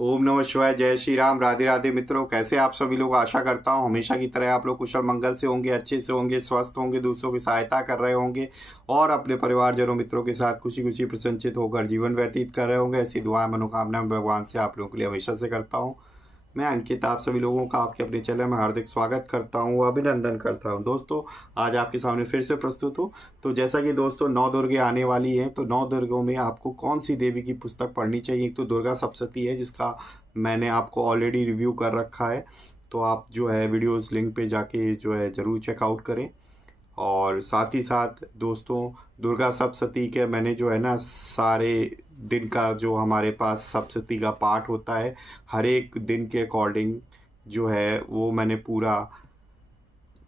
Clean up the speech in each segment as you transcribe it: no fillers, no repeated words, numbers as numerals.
ओम नमः शिवाय। जय श्री राम। राधे राधे मित्रों, कैसे आप सभी लोग। आशा करता हूँ हमेशा की तरह आप लोग कुशल मंगल से होंगे, अच्छे से होंगे, स्वस्थ होंगे, दूसरों की सहायता कर रहे होंगे और अपने परिवारजनों मित्रों के साथ खुशी खुशी प्रसन्नचित होकर जीवन व्यतीत कर रहे होंगे। ऐसी दुआएं मनोकामना भगवान से आप लोगों के लिए हमेशा से करता हूँ। मैं अंकित आप सभी लोगों का आपके अपने चैनल में हार्दिक स्वागत करता हूँ, अभिनंदन करता हूँ। दोस्तों, आज आपके सामने फिर से प्रस्तुत हूँ। तो जैसा कि दोस्तों नौ दुर्गे आने वाली हैं, तो नौ दुर्गों में आपको कौन सी देवी की पुस्तक पढ़नी चाहिए। एक तो दुर्गा सप्तशती है, जिसका मैंने आपको ऑलरेडी रिव्यू कर रखा है, तो आप जो है वीडियोस लिंक पे जाके जो है ज़रूर चेकआउट करें। और साथ ही साथ दोस्तों, दुर्गा सप्तशती के मैंने जो है ना सारे दिन का जो हमारे पास सप्तशती का पाठ होता है, हर एक दिन के अकॉर्डिंग जो है वो मैंने पूरा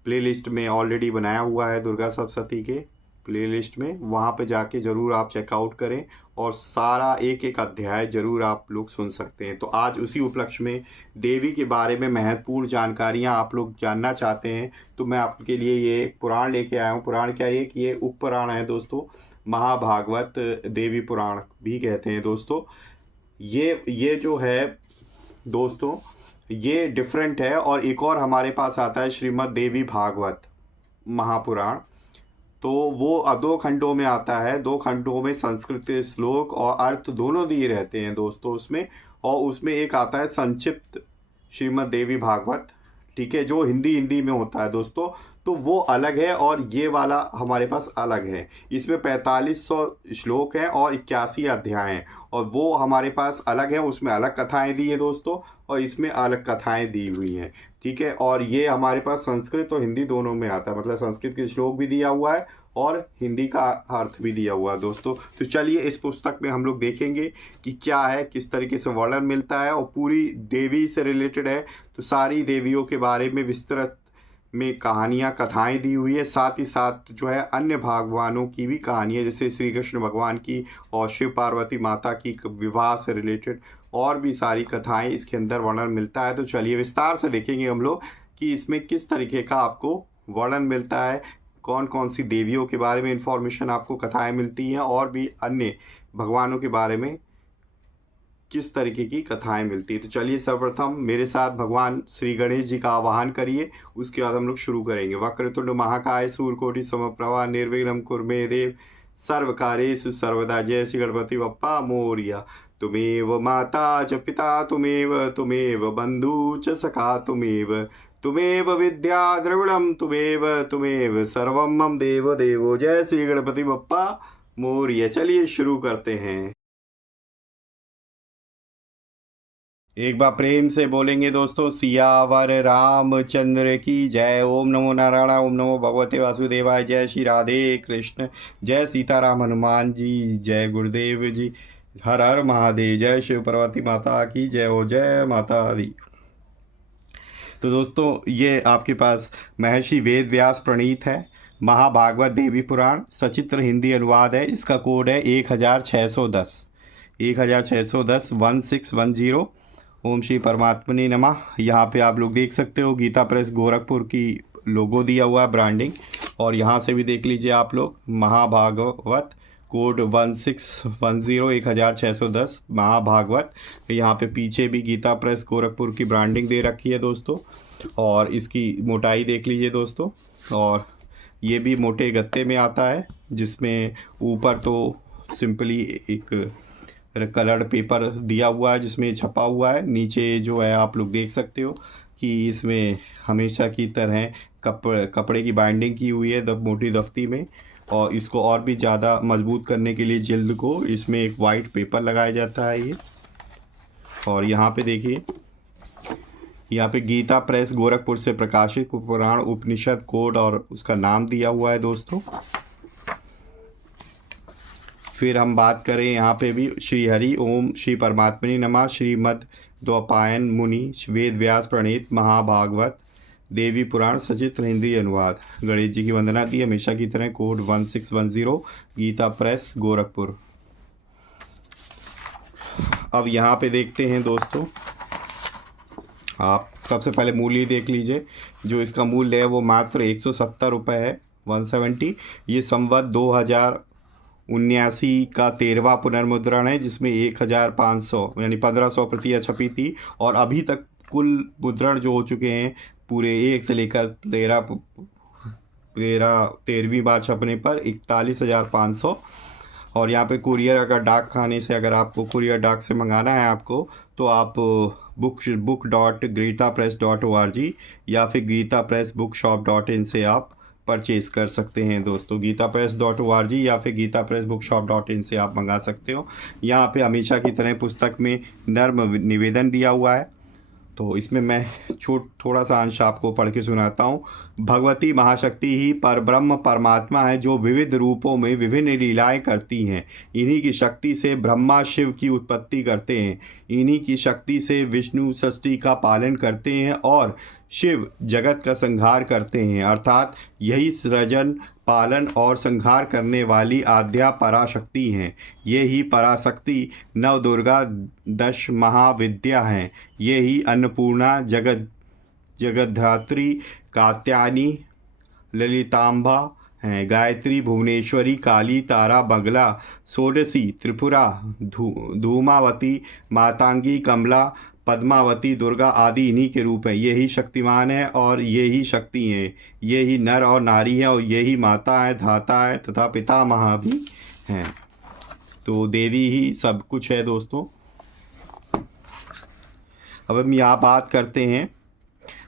प्लेलिस्ट में ऑलरेडी बनाया हुआ है। दुर्गा सप्तशती के प्लेलिस्ट में वहाँ पे जाके ज़रूर आप चेकआउट करें और सारा एक एक अध्याय ज़रूर आप लोग सुन सकते हैं। तो आज उसी उपलक्ष्य में देवी के बारे में महत्वपूर्ण जानकारियाँ आप लोग जानना चाहते हैं, तो मैं आपके लिए ये पुराण लेके आया हूँ। पुराण क्या है कि ये उपपुराण है दोस्तों, महाभागवत देवी पुराण भी कहते हैं दोस्तों। ये जो है दोस्तों, ये डिफरेंट है। और एक और हमारे पास आता है श्रीमद् देवी भागवत महापुराण, तो वो दो खंडों में आता है। दो खंडों में संस्कृत श्लोक और अर्थ दोनों दिए रहते हैं दोस्तों उसमें। और उसमें एक आता है संक्षिप्त श्रीमद् देवी भागवत, ठीक है, जो हिंदी हिंदी में होता है दोस्तों। तो वो अलग है और ये वाला हमारे पास अलग है। इसमें 4500 श्लोक हैं और 81 अध्याय हैं, और वो हमारे पास अलग है। उसमें अलग कथाएं दी है दोस्तों, और इसमें अलग कथाएं दी हुई हैं, ठीक है। और ये हमारे पास संस्कृत और हिंदी दोनों में आता है, मतलब संस्कृत के श्लोक भी दिया हुआ है और हिंदी का अर्थ भी दिया हुआ है दोस्तों। तो चलिए इस पुस्तक में हम लोग देखेंगे कि क्या है, किस तरीके से वर्णन मिलता है, और पूरी देवी से रिलेटेड है। तो सारी देवियों के बारे में विस्तृत में कहानियाँ कथाएं दी हुई है। साथ ही साथ जो है अन्य भगवानों की भी कहानी है, जैसे श्री कृष्ण भगवान की और शिव पार्वती माता की विवाह से रिलेटेड और भी सारी कथाएं इसके अंदर वर्णन मिलता है। तो चलिए विस्तार से देखेंगे हम लोग कि इसमें किस तरीके का आपको वर्णन मिलता है, कौन कौन सी देवियों के बारे में इंफॉर्मेशन आपको कथाएं मिलती हैं, और भी अन्य भगवानों के बारे में किस तरीके की कथाएं मिलती है। तो चलिए सर्वप्रथम मेरे साथ भगवान श्री गणेश जी का आवाहन करिए, उसके बाद हम लोग शुरू करेंगे। वक्रतुंड महाकाय सूर्यकोटि समप्रभा निर्विघ्नं कुरु मे देव सर्व कार्येषु सर्वदा। जय श्री गणपति बप्पा मोरया। तुमेव माता च पिता तुमेव बंधु च सखा तुमेव विद्या द्रविणम तुमेव सर्वम मम देव देवो। जय श्री गणपति बप्पा मोरया। चलिए शुरू करते हैं। एक बार प्रेम से बोलेंगे दोस्तों, सियावर रामचंद्र की जय। ओम नमो नारायण, ओम नमो भगवते वासुदेवाय। जय श्री राधे कृष्ण, जय सीताराम हनुमान जी, जय गुरुदेव जी, हर हर महादेव। जय शिव पार्वती माता की जय हो, जय माता दी। तो दोस्तों, ये आपके पास महर्षि वेद व्यास प्रणीत है महाभागवत देवी पुराण, सचित्र हिंदी अनुवाद है। इसका कोड है 1610 1610 1610। ओम श्री परमात्मने नमः। यहाँ पे आप लोग देख सकते हो गीता प्रेस गोरखपुर की लोगो दिया हुआ है, ब्रांडिंग। और यहाँ से भी देख लीजिए आप लोग, महाभागवत कोड 1610 1610 महाभागवत। यहाँ पे पीछे भी गीता प्रेस गोरखपुर की ब्रांडिंग दे रखी है दोस्तों। और इसकी मोटाई देख लीजिए दोस्तों। और ये भी मोटे गत्ते में आता है, जिसमें ऊपर तो सिंपली एक कलर्ड पेपर दिया हुआ है जिसमें छपा हुआ है। नीचे जो है आप लोग देख सकते हो कि इसमें हमेशा की तरह कपड़े की बाइंडिंग की हुई है मोटी दफ्ती में। और इसको और भी ज़्यादा मजबूत करने के लिए जिल्द को इसमें एक वाइट पेपर लगाया जाता है ये। और यहाँ पे देखिए, यहाँ पे गीता प्रेस गोरखपुर से प्रकाशित पुराण उपनिषद कोड और उसका नाम दिया हुआ है दोस्तों। फिर हम बात करें यहाँ पे भी, श्री हरि ओम श्री परमात्मने नमः। श्रीमद् द्वैपायन मुनि वेद व्यास प्रणीत महाभागवत देवी पुराण, सचित्र हिंदी अनुवाद। गणेश जी की वंदना थी हमेशा की तरह, कोड 1610 गीता प्रेस गोरखपुर। अब यहाँ पे देखते हैं दोस्तों, आप सबसे पहले मूल्य देख लीजिए। जो इसका मूल्य है वो मात्र 170 रुपये है, 170। ये संवत 1979 का 13वां पुनर्मुद्रण है, जिसमें 1500 यानी 1500 प्रतियां छपी थी। और अभी तक कुल मुद्रण जो हो चुके हैं पूरे 1 से लेकर 13वीं बार छपने पर 41,500। और यहाँ पे कुरियर, अगर डाक खाने से, अगर आपको कुरियर डाक से मंगाना है आपको, तो आप book.geetapress.org या फिर geetapressbookshop.in से आप परचेज़ कर सकते हैं दोस्तों। geetapress.org या फिर geetapressbookshop.in से आप मंगा सकते हो। यहाँ पे हमेशा की तरह पुस्तक में नर्म निवेदन दिया हुआ है, तो इसमें मैं थोड़ा सा अंश आपको पढ़ के सुनाता हूँ। भगवती महाशक्ति ही परब्रह्म परमात्मा है, जो विविध रूपों में विभिन्न लीलाएं करती हैं। इन्हीं की शक्ति से ब्रह्मा शिव की उत्पत्ति करते हैं। इन्हीं की शक्ति से विष्णु सृष्टि का पालन करते हैं और शिव जगत का संहार करते हैं। अर्थात यही सृजन, पालन और संहार करने वाली आद्या पराशक्ति हैं। ये ही पराशक्ति नव दुर्गा 10 महाविद्या हैं। ये ही अन्नपूर्णा, जगद्धात्री, कात्यायनी, ललितांबा हैं। गायत्री, भुवनेश्वरी, काली, तारा, बगला, षोडशी, त्रिपुरा, धूमावती, मातांगी, कमला, पद्मावती, दुर्गा आदि इन्हीं के रूप हैं। ये ही शक्तिमान है और ये ही शक्ति हैं। ये ही नर और नारी हैं और ये ही माता है, धाता है तथा पितामह भी हैं। तो देवी ही सब कुछ है दोस्तों। अब हम यहाँ बात करते हैं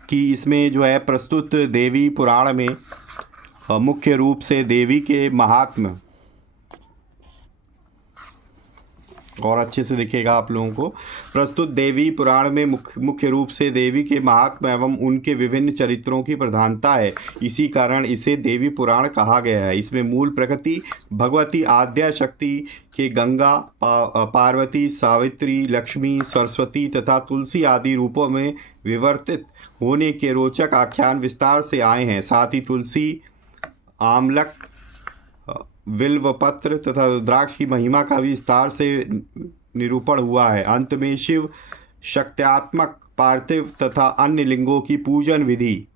कि इसमें जो है प्रस्तुत देवी पुराण में मुख्य रूप से देवी के महात्म्य, और अच्छे से दिखेगा आप लोगों को। प्रस्तुत देवी पुराण में मुख्य रूप से देवी के महात्म्य एवं उनके विभिन्न चरित्रों की प्रधानता है। इसी कारण इसे देवी पुराण कहा गया है। इसमें मूल प्रकृति भगवती आद्या शक्ति के गंगा, पार्वती, सावित्री, लक्ष्मी, सरस्वती तथा तुलसी आदि रूपों में विवर्तित होने के रोचक आख्यान विस्तार से आए हैं। साथ ही तुलसी, आमलक, बिल्वपत्र तथा रुद्राक्ष की महिमा का भी विस्तार से निरूपण हुआ है। अंत में शिव शक्त्यात्मक, पार्थिव तथा अन्य लिंगों की पूजन विधि,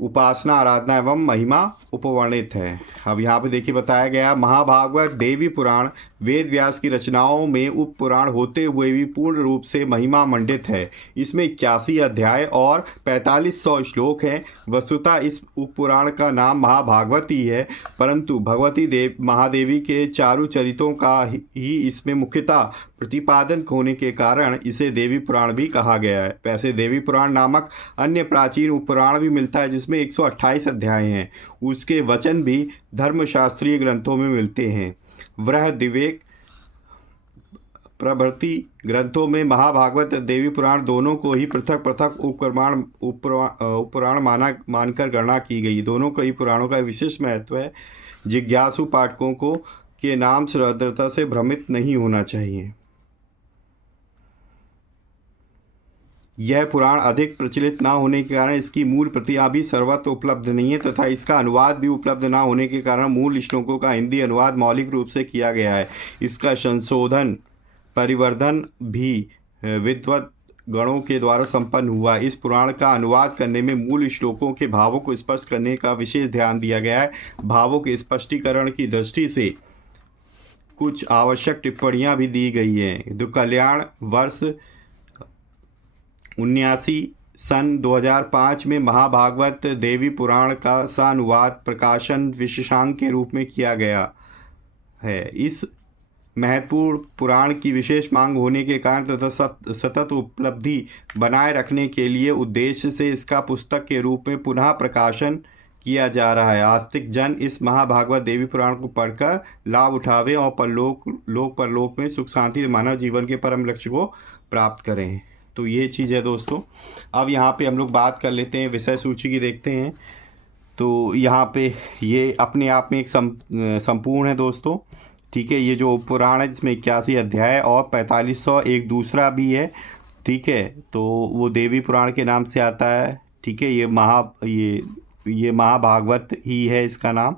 उपासना, आराधना एवं महिमा उपवर्णित है। अब यहाँ पे देखिए बताया गया, महाभागवत देवी पुराण वेद व्यास की रचनाओं में उप पुराण होते हुए भी पूर्ण रूप से महिमा मंडित है। इसमें 81 अध्याय और 4500 श्लोक हैं। वस्तुतः इस उप पुराण का नाम महाभागवत ही है, परंतु भगवती महादेवी के चारु चरित्रों का ही इसमें मुख्यतः प्रतिपादन होने के कारण इसे देवी पुराण भी कहा गया है। वैसे देवी पुराण नामक अन्य प्राचीन उपपुराण भी मिलता है, जिसमें 128 अध्याय हैं। उसके वचन भी धर्मशास्त्रीय ग्रंथों में मिलते हैं। वृहद विवेक प्रभृति ग्रंथों में महाभागवत देवी पुराण दोनों को ही पृथक पृथक उपपुराण मानकर गणना की गई। दोनों कई पुराणों का विशेष महत्व है। जिज्ञासु पाठकों को के नाम श्रद्धता से भ्रमित नहीं होना चाहिए। यह पुराण अधिक प्रचलित न होने के कारण इसकी मूल प्रतियां भी सर्वत्र उपलब्ध नहीं है तथा इसका अनुवाद भी उपलब्ध न होने के कारण मूल श्लोकों का हिंदी अनुवाद मौलिक रूप से किया गया है। इसका संशोधन, परिवर्धन भी विद्वत गणों के द्वारा संपन्न हुआ। इस पुराण का अनुवाद करने में मूल श्लोकों के भावों को स्पष्ट करने का विशेष ध्यान दिया गया है। भावों के स्पष्टीकरण की दृष्टि से कुछ आवश्यक टिप्पणियां भी दी गई हैं। कल्याण वर्ष 79 सन 2005 में महाभागवत देवी पुराण का सानुवाद प्रकाशन विशेषांक के रूप में किया गया है। इस महत्वपूर्ण पुराण की विशेष मांग होने के कारण तथा सतत उपलब्धि बनाए रखने के लिए उद्देश्य से इसका पुस्तक के रूप में पुनः प्रकाशन किया जा रहा है। आस्तिक जन इस महाभागवत देवी पुराण को पढ़कर लाभ उठावे और परलोक में सुख शांति मानव जीवन के परम लक्ष्य को प्राप्त करें। तो ये चीज़ है दोस्तों। अब यहाँ पे हम लोग बात कर लेते हैं विषय सूची की, देखते हैं। तो यहाँ पे ये अपने आप में एक संपूर्ण है दोस्तों, ठीक है। ये जो पुराण है जिसमें 81 अध्याय और 4500 एक दूसरा भी है, ठीक है। तो वो देवी पुराण के नाम से आता है, ठीक है। ये महाभागवत ही है इसका नाम।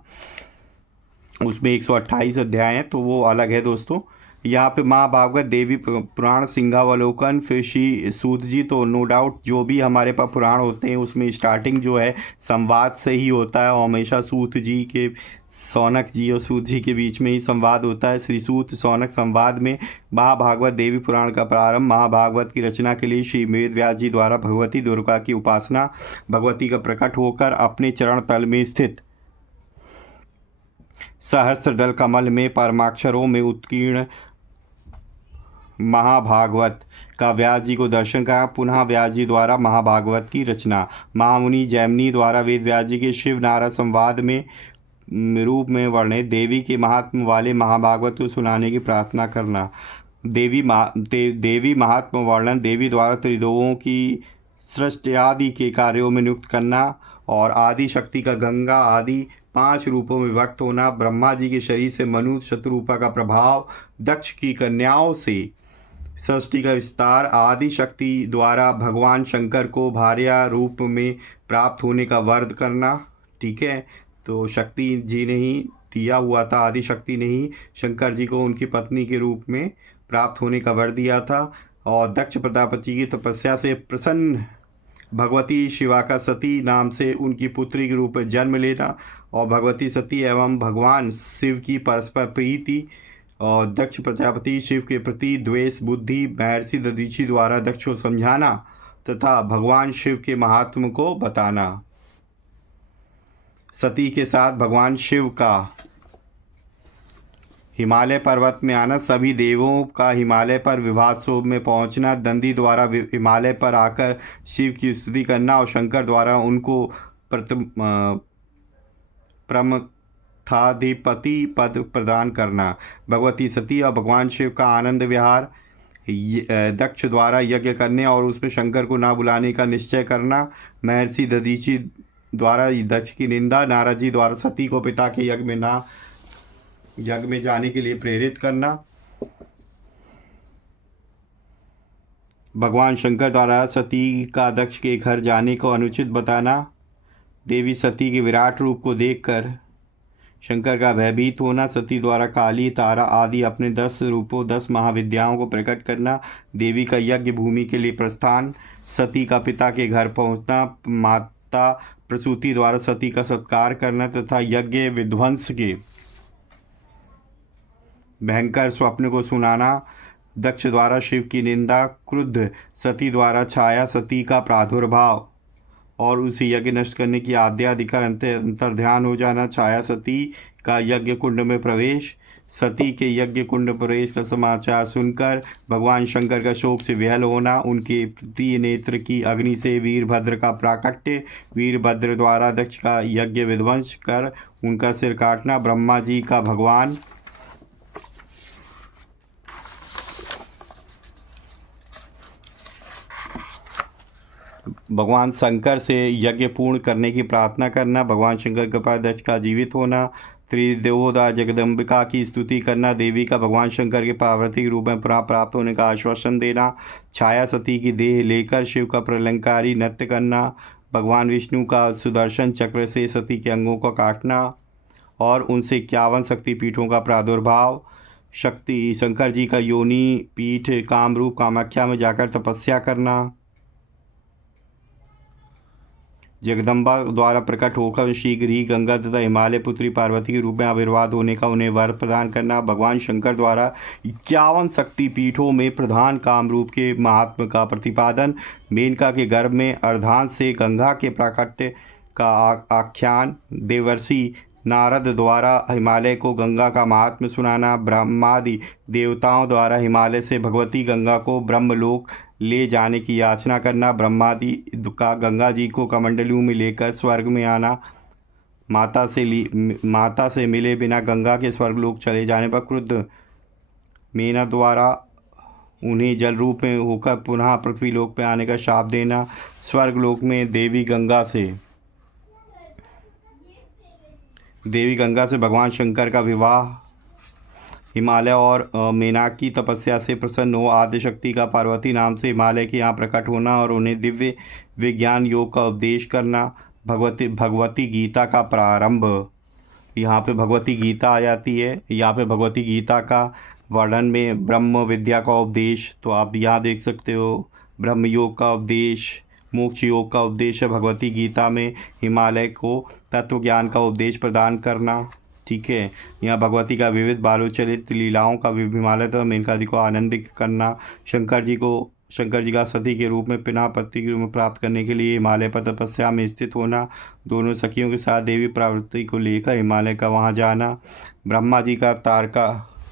उसमें 128 अध्याय हैं, तो वो अलग है दोस्तों। यहाँ पे महाभागवत देवी पुराण सिंहावलोकन, फिर श्री सूत जी, तो नो डाउट जो भी हमारे पास पुराण होते हैं उसमें स्टार्टिंग जो है संवाद से ही होता है और हमेशा सूत जी के सौनक जी और सूत जी के बीच में ही संवाद होता है। श्री सूत सौनक संवाद में महाभागवत देवी पुराण का प्रारंभ। महाभागवत की रचना के लिए श्री वेद व्यास जी द्वारा भगवती दुर्गा की उपासना, भगवती का प्रकट होकर अपने चरण तल में स्थित सहस्त्रदल कमल में परमाक्षरों में उत्कीर्ण महाभागवत का व्यास जी को दर्शन करा। पुनः व्यास जी द्वारा महाभागवत की रचना। महामुनि जैमिनी द्वारा वेद व्यास जी के शिव नारद संवाद में रूप में वर्णित देवी के महात्म वाले महाभागवत को सुनाने की प्रार्थना करना। देवी महात्म वर्णन, देवी द्वारा त्रिदेवों की सृष्टि आदि के कार्यों में नियुक्त करना और आदि शक्ति का गंगा आदि 5 रूपों में व्यक्त होना। ब्रह्मा जी के शरीर से मनु शत्रुपा का प्रभाव, दक्ष की कन्याओं से सृष्टि का विस्तार, आदि शक्ति द्वारा भगवान शंकर को भार्या रूप में प्राप्त होने का वर्द करना। ठीक है, तो शक्ति जी ने ही दिया हुआ था, आदि शक्ति ने ही शंकर जी को उनकी पत्नी के रूप में प्राप्त होने का वर दिया था। और दक्ष प्रजापति की तपस्या से प्रसन्न भगवती शिवा का सती नाम से उनकी पुत्री के रूप में जन्म लेना और भगवती सती एवं भगवान शिव की परस्पर प्रीति और दक्ष प्रजापति शिव के प्रति द्वेष बुद्धि महर्षि दधीचि द्वारा दक्ष को समझाना तथा भगवान शिव के महात्म को बताना। सती के साथ भगवान शिव का हिमालय पर्वत में आना, सभी देवों का हिमालय पर विवाहोत्सव में पहुंचना, दंदी द्वारा हिमालय पर आकर शिव की स्तुति करना और शंकर द्वारा उनको प्रमथाधिपति पद प्रदान करना। भगवती सती और भगवान शिव का आनंद विहार, दक्ष द्वारा यज्ञ करने और उसमें शंकर को ना बुलाने का निश्चय करना। महर्षि दधीचि द्वारा दक्ष की निंदा, नारद जी द्वारा सती को पिता के यज्ञ में जाने के लिए प्रेरित करना। भगवान शंकर द्वारा सती का दक्ष के घर जाने को अनुचित बताना। देवी सती के विराट रूप को देखकर शंकर का भयभीत होना। सती द्वारा काली, तारा आदि अपने 10 रूपों 10 महाविद्याओं को प्रकट करना। देवी का यज्ञ भूमि के लिए प्रस्थान। सती का पिता के घर पहुंचना। माता प्रसूति द्वारा सती का सत्कार करना तथा यज्ञ विध्वंस के भयंकर स्वप्न को सुनाना। दक्ष द्वारा शिव की निंदा। क्रुद्ध सती द्वारा छाया सती का प्रादुर्भाव और उसे यज्ञ नष्ट करने की आज्ञा अधिकार अंतर्ध्यान हो जाना। छाया सती का यज्ञ कुंड में प्रवेश। सती के यज्ञ कुंड प्रवेश का समाचार सुनकर भगवान शंकर का शोक से विहल होना। उनके तृतीय नेत्र की अग्नि से वीरभद्र का प्राकट्य। वीरभद्र द्वारा दक्ष का यज्ञ विध्वंस कर उनका सिर काटना। ब्रह्मा जी का भगवान शंकर से यज्ञ पूर्ण करने की प्रार्थना करना। भगवान शंकर के पास दक्ष का जीवित होना। त्रिदेवोदा जगदम्बिका की स्तुति करना। देवी का भगवान शंकर के पार्वती रूप में पुनः प्राप्त होने का आश्वासन देना। छाया सती की देह लेकर शिव का प्रलंकारी नृत्य करना। भगवान विष्णु का सुदर्शन चक्र से सती के अंगों को काटना और उनसे 51 शक्तिपीठों का प्रादुर्भाव। शंकर जी का योनि पीठ कामरूप कामाख्या में जाकर तपस्या करना। जगदम्बा द्वारा प्रकट होकर शीघ्र ही गंगा तथा हिमालय पुत्री पार्वती के रूप में आविर्भाव होने का उन्हें वर प्रदान करना। भगवान शंकर द्वारा 51 शक्ति पीठों में प्रधान कामरूप के महात्म का प्रतिपादन। मेनका के गर्भ में अर्धांश से गंगा के प्राकट्य का आख्यान। देवर्षि नारद द्वारा हिमालय को गंगा का महात्म्य सुनाना। ब्रह्मादि देवताओं द्वारा हिमालय से भगवती गंगा को ब्रह्मलोक ले जाने की याचना करना। ब्रह्मादि का गंगा जी को कमंडलू में लेकर स्वर्ग में आना। माता से मिले बिना गंगा के स्वर्गलोक चले जाने पर क्रुद्ध मेना द्वारा उन्हें जल रूप में होकर पुनः पृथ्वीलोक में आने का शाप देना। स्वर्गलोक में देवी गंगा से भगवान शंकर का विवाह। हिमालय और मेनाक की तपस्या से प्रसन्न हो आदिशक्ति का पार्वती नाम से हिमालय के यहाँ प्रकट होना और उन्हें दिव्य विज्ञान योग का उपदेश करना। भगवती गीता का प्रारंभ। यहाँ पे भगवती गीता आ जाती है। यहाँ पे भगवती गीता का वर्णन में ब्रह्म विद्या का उपदेश, तो आप यहाँ देख सकते हो ब्रह्म योग का उपदेश, मोक्ष योग का उपदेश है। भगवती गीता में हिमालय को तत्व ज्ञान का उपदेश प्रदान करना। ठीक है। यहाँ भगवती का विविध बालोचरित लीलाओं का विमालित मेनका जी को आनंदित करना, शंकर जी का सती के रूप में पिना पति के रूप में प्राप्त करने के लिए हिमालय पर तपस्या में स्थित होना, दोनों सखियों के साथ देवी पार्वती को लेकर हिमालय का वहाँ जाना, ब्रह्मा जी का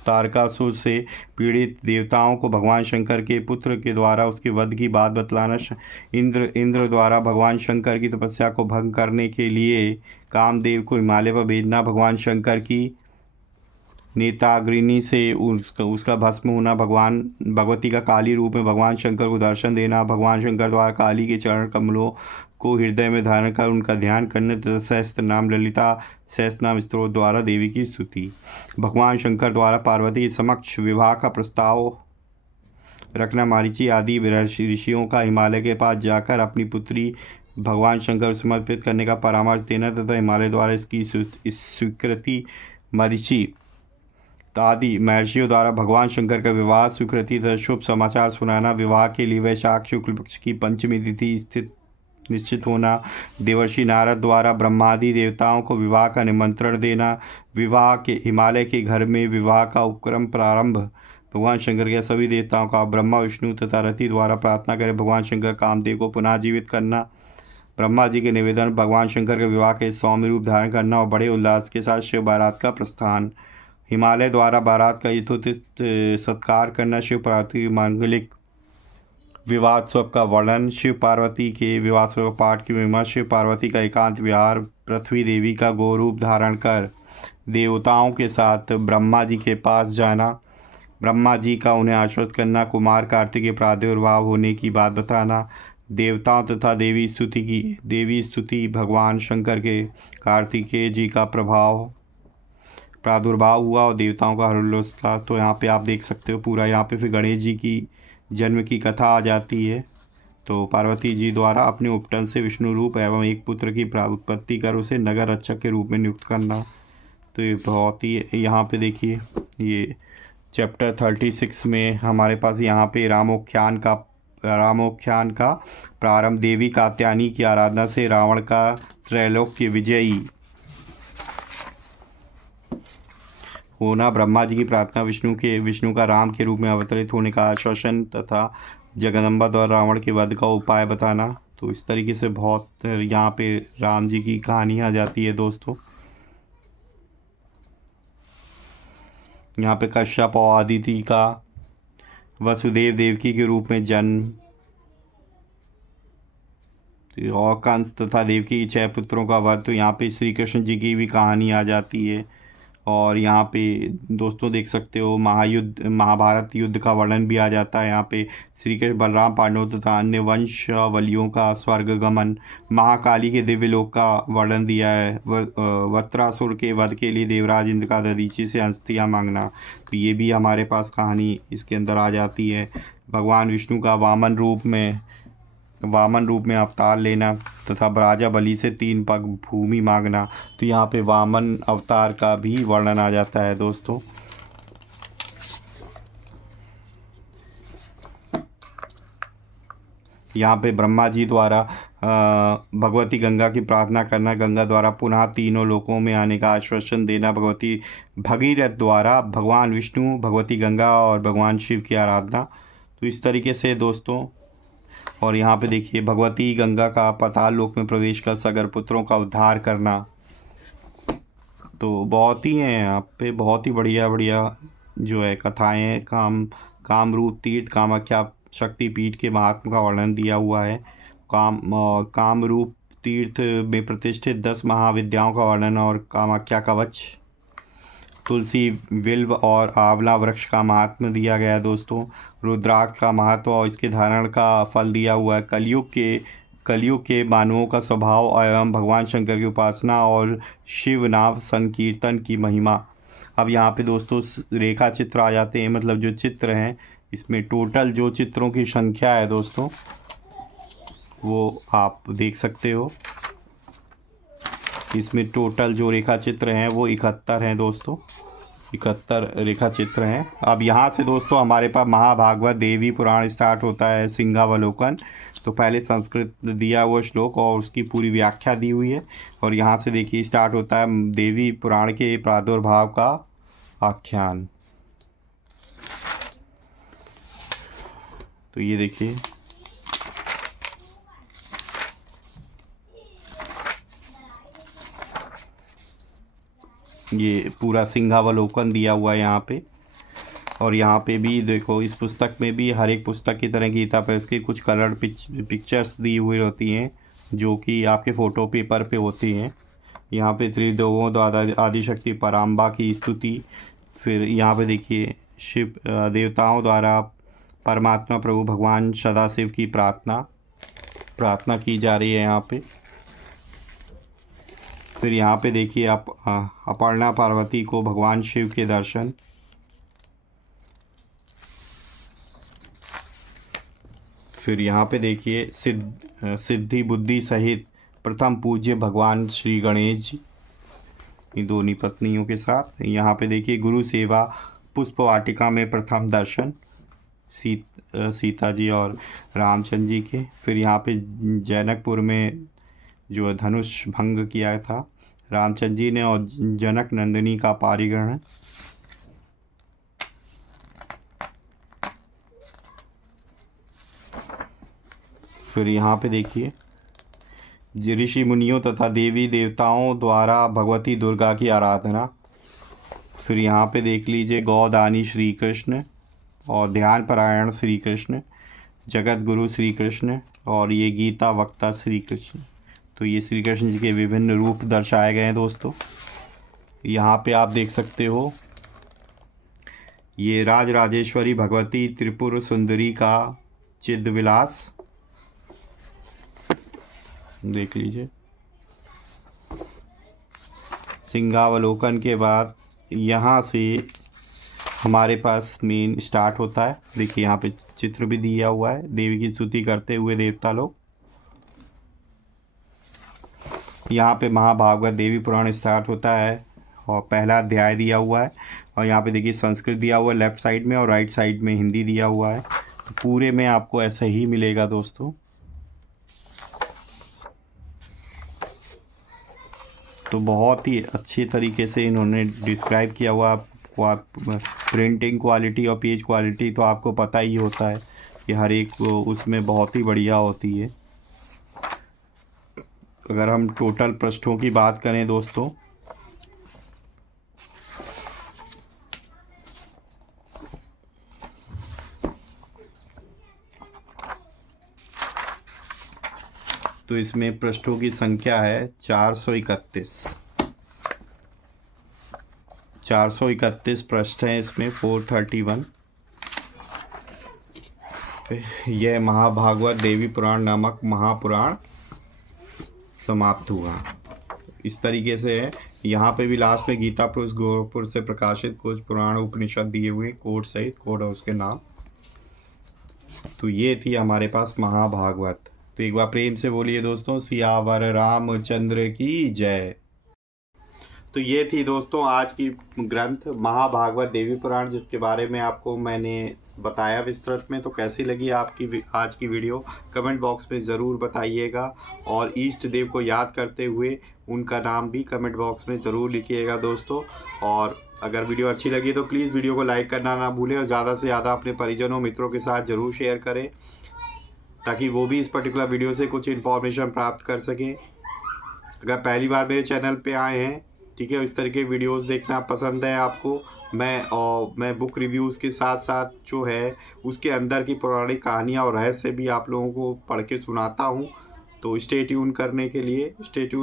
तारकासुर से पीड़ित देवताओं को भगवान शंकर के पुत्र के द्वारा उसके वध की बात बतलाना, इंद्र द्वारा भगवान शंकर की तपस्या को भंग करने के लिए कामदेव को हिमालय पर भेजना, भगवान शंकर की नेताग्नि से उसका भस्म होना, भगवती का काली रूप में भगवान शंकर को दर्शन देना, भगवान शंकर द्वारा काली के चरण कमलों को हृदय में धारण कर उनका ध्यान करने तथा सहस्त्र नाम ललिता सहस्त्र नाम स्त्रोत द्वारा देवी की स्तुति, भगवान शंकर द्वारा पार्वती के समक्ष विवाह का प्रस्ताव रखना, मारीची आदि ऋषियों का हिमालय के पास जाकर अपनी पुत्री भगवान शंकर समर्पित करने का परामर्श देना तथा हिमालय द्वारा इसकी स्वीकृति, मरीची आदि महर्षियों द्वारा भगवान शंकर का विवाह स्वीकृति तथा शुभ समाचार सुनाना, विवाह के लिए वैशाख शुक्ल पक्ष की पंचमी तिथि निश्चित होना, देवर्षि नारद द्वारा ब्रह्मादि देवताओं को विवाह का निमंत्रण देना, विवाह के हिमालय के घर में विवाह का उपक्रम प्रारंभ, भगवान शंकर के सभी देवताओं का ब्रह्मा विष्णु तथा रति द्वारा प्रार्थना करें, भगवान शंकर कामदेव को पुनः जीवित करना, ब्रह्मा जी के निवेदन भगवान शंकर के विवाह के सौम्य रूप धारण करना और बड़े उल्लास के साथ शिव बारात का प्रस्थान, हिमालय द्वारा बारात का यथोचित सत्कार करना, शिव पार्वती मांगलिक विवाहोत्सव का वर्णन, शिव पार्वती के विवाहोत्सव पाठ की महिमा, शिव पार्वती का एकांत विहार, पृथ्वी देवी का गौरूप धारण कर देवताओं के साथ ब्रह्मा जी के पास जाना, ब्रह्मा जी का उन्हें आश्वस्त करना, कुमार कार्तिक के प्रादुर्भाव होने की बात बताना, देवताओं तथा देवी स्तुति, भगवान शंकर के कार्तिकेय जी का प्रादुर्भाव हुआ और देवताओं का हर्षोल्लास था। तो यहाँ पे आप देख सकते हो पूरा, यहाँ पे फिर गणेश जी की जन्म की कथा आ जाती है। तो पार्वती जी द्वारा अपने उपटन से विष्णु रूप एवं एक पुत्र की उत्पत्ति कर उसे नगर रक्षक के रूप में नियुक्त करना। तो ये बहुत ही, यहाँ पे देखिए ये चैप्टर 36 में हमारे पास यहाँ पे रामोख्यान का प्रारंभ, देवी कात्यायनी की आराधना से रावण का त्रैलोक्य विजयी होना, ब्रह्मा जी की प्रार्थना, विष्णु का राम के रूप में अवतरित होने का आश्वासन तथा जगदम्बा द्वारा रावण के वध का उपाय बताना। तो इस तरीके से बहुत यहाँ पे राम जी की कहानी आ जाती है दोस्तों। यहाँ पे कश्यप और अदिति का वसुदेव देवकी के रूप में जन्म और कंस तथा देवकी के 6 पुत्रों का वध। तो यहाँ पे श्री कृष्ण जी की भी कहानी आ जाती है। और यहाँ पे दोस्तों देख सकते हो महाभारत युद्ध का वर्णन भी आ जाता है। यहाँ पे श्री कृष्ण बलराम पांडवों तथा अन्य वंशावलियों का स्वर्ग गमन, महाकाली के दिव्य लोक का वर्णन दिया है, वत्रासुर के वध के लिए देवराज इंद्र का दधीचि से अस्थियाँ मांगना। तो ये भी हमारे पास कहानी इसके अंदर आ जाती है। भगवान विष्णु का वामन रूप में अवतार लेना तथा राजा बलि से 3 पग भूमि मांगना। तो यहाँ पे वामन अवतार का भी वर्णन आ जाता है दोस्तों। यहाँ पे ब्रह्मा जी द्वारा भगवती गंगा की प्रार्थना करना, गंगा द्वारा पुनः तीनों लोकों में आने का आश्वासन देना, भगवती भगीरथ द्वारा भगवान विष्णु, भगवती गंगा और भगवान शिव की आराधना। तो इस तरीके से दोस्तों, और यहाँ पे देखिए भगवती गंगा का पाताल लोक में प्रवेश कर सगर पुत्रों का उद्धार करना। तो बहुत ही हैं यहाँ पे, बहुत ही बढ़िया जो है कथाएँ हैं। कामरूप तीर्थ कामाख्या शक्तिपीठ के महात्मा का वर्णन दिया हुआ है। कामरूप तीर्थ में प्रतिष्ठित 10 महाविद्याओं का वर्णन और कामाख्या कवच, तुलसी, बिल्व और आंवला वृक्ष का महात्म्य दिया गया है दोस्तों। रुद्राक्ष का महत्व और इसके धारण का फल दिया हुआ है। कलयुग के मानवों का स्वभाव एवं भगवान शंकर की उपासना और शिव नाम संकीर्तन की महिमा। अब यहाँ पे दोस्तों रेखा चित्र आ जाते हैं, मतलब जो चित्र हैं इसमें टोटल जो चित्रों की संख्या है दोस्तों वो आप देख सकते हो। इसमें टोटल जो रेखा चित्र हैं वो 71 हैं दोस्तों। 71 रेखा चित्र हैं। अब यहाँ से दोस्तों हमारे पास महाभागवत देवी पुराण स्टार्ट होता है, सिंहावलोकन। तो पहले संस्कृत दिया हुआ श्लोक और उसकी पूरी व्याख्या दी हुई है, और यहाँ से देखिए स्टार्ट होता है देवी पुराण के प्रादुर्भाव का आख्यान। तो ये देखिए ये पूरा सिंहावलोकन दिया हुआ है यहाँ पे। और यहाँ पे भी देखो, इस पुस्तक में भी हर एक पुस्तक की तरह गीता प्रेस की कुछ कलर्ड पिक्चर्स दी हुई होती हैं, जो कि आपके फ़ोटो पेपर पे होती हैं। यहाँ पे त्रिदेवों द्वारा आदिशक्ति पराम्बा की स्तुति। फिर यहाँ पे देखिए शिव देवताओं द्वारा परमात्मा प्रभु भगवान सदाशिव की प्रार्थना की जा रही है यहाँ पे। फिर यहाँ पे देखिए आप अपर्णा पार्वती को भगवान शिव के दर्शन। फिर यहाँ पे देखिए सिद्धि बुद्धि सहित प्रथम पूज्य भगवान श्री गणेश जी, इन दोनों पत्नियों के साथ। यहाँ पे देखिए गुरु सेवा पुष्प वाटिका में प्रथम दर्शन सीता जी और रामचंद्र जी के। फिर यहाँ पे जनकपुर में जो धनुष भंग किया था रामचंद्र जी ने, और जनक नंदिनी का पारिग्रहण। फिर यहाँ पे देखिए ऋषि मुनियों तथा देवी देवताओं द्वारा भगवती दुर्गा की आराधना। फिर यहाँ पे देख लीजिए गौदानी श्री कृष्ण और ध्यान परायण श्री कृष्ण, जगत गुरु श्री कृष्ण, और ये गीता वक्ता श्री कृष्ण। तो ये श्री कृष्ण जी के विभिन्न रूप दर्शाए गए हैं दोस्तों। यहाँ पे आप देख सकते हो ये राजराजेश्वरी भगवती त्रिपुर सुंदरी का चिद विलास, देख लीजिए। सिंहावलोकन के बाद यहाँ से हमारे पास मेन स्टार्ट होता है। देखिए यहाँ पे चित्र भी दिया हुआ है, देवी की स्तुति करते हुए देवता लोग। यहाँ पे महाभागवत देवी पुराण स्टार्ट होता है और पहला अध्याय दिया हुआ है। और यहाँ पे देखिए संस्कृत दिया हुआ है लेफ़्ट साइड में, और राइट साइड में हिंदी दिया हुआ है। तो पूरे में आपको ऐसा ही मिलेगा दोस्तों। तो बहुत ही अच्छी तरीके से इन्होंने डिस्क्राइब किया हुआ। प्रिंटिंग क्वालिटी और पेज क्वालिटी तो आपको पता ही होता है कि हर एक उसमें बहुत ही बढ़िया होती है। अगर हम टोटल पृष्ठों की बात करें दोस्तों, तो इसमें पृष्ठों की संख्या है 431 पृष्ठ हैं इसमें, 431। यह महाभागवत देवी पुराण नामक महापुराण समाप्त हुआ। इस तरीके से है। यहाँ पे भी लास्ट में गीता पुरुष गोरखपुर से प्रकाशित कुछ पुराण उपनिषद दिए हुए कोड सहित, कोड और उसके नाम। तो ये थी हमारे पास महाभागवत। तो एक बार प्रेम से बोलिए दोस्तों, सियावर रामचंद्र की जय। तो ये थी दोस्तों आज की ग्रंथ महाभागवत देवी पुराण, जिसके बारे में आपको मैंने बताया विस्तृत में। तो कैसी लगी आपकी आज की वीडियो कमेंट बॉक्स में ज़रूर बताइएगा। और ईष्ट देव को याद करते हुए उनका नाम भी कमेंट बॉक्स में ज़रूर लिखिएगा दोस्तों। और अगर वीडियो अच्छी लगी तो प्लीज़ वीडियो को लाइक करना ना भूलें, और ज़्यादा से ज़्यादा अपने परिजनों मित्रों के साथ ज़रूर शेयर करें, ताकि वो भी इस पर्टिकुलर वीडियो से कुछ इन्फॉर्मेशन प्राप्त कर सकें। अगर पहली बार मेरे चैनल पे आए हैं, ठीक है, इस तरह के वीडियोस देखना पसंद है आपको, मैं बुक रिव्यूज़ के साथ साथ जो है उसके अंदर की पौराणिक कहानियाँ और रहस्य भी आप लोगों को पढ़ के सुनाता हूँ। तो स्टे ट्यून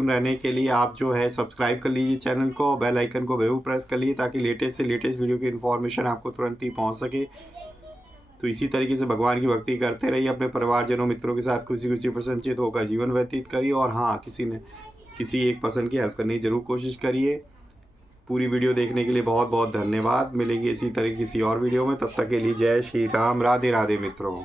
रहने के लिए आप जो है सब्सक्राइब कर लीजिए चैनल को, बेल आइकन को जरूर प्रेस कर लीजिए, ताकि लेटेस्ट से लेटेस्ट वीडियो की इन्फॉर्मेशन आपको तुरंत ही पहुँच सके। तो इसी तरीके से भगवान की भक्ति करते रहिए, अपने परिवारजनों मित्रों के साथ खुशी प्रसन्नचित होकर जीवन व्यतीत करिए। और हाँ, किसी एक पर्सन की हेल्प करने की ज़रूर कोशिश करिए। पूरी वीडियो देखने के लिए बहुत बहुत धन्यवाद। मिलेंगे इसी तरह किसी और वीडियो में, तब तक के लिए जय श्री राम, राधे राधे मित्रों।